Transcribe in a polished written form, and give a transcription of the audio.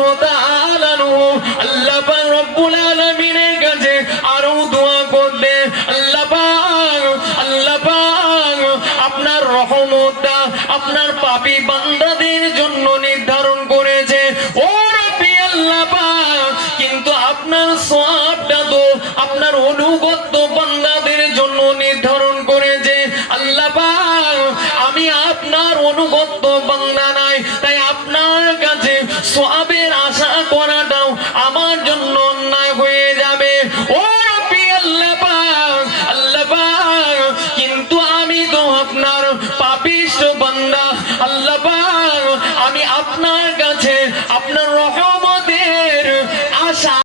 ওয়া তাআলা আল্লাহ পাক রব্বুল আলামিনের কাছে আরো দোয়া করবে, আল্লাহ পাক আপনার রহমতটা আপনার পাপী বান্দাদের জন্য নির্ধারণ করেছে। ও রব্বি আল্লাহ পাক, কিন্তু আপনার সওয়াবটা তো আপনার অনুগত বান্দাদের জন্য নির্ধারণ করেছে। আল্লাহ পাক, আমি আপনার অনুগত বান্দা নাই, তাই আপনার কাছে সওয়াবের আশা করাটাও আমার জন্য অন্যায় হয়ে যাবে। ও রব্বি আল্লাহ পাক, কিন্তু আমি তো আপনার পাপিষ্ঠ বান্দা। আল্লাহ পাক, আমি আপনার কাছে আপনার রহমতের আশা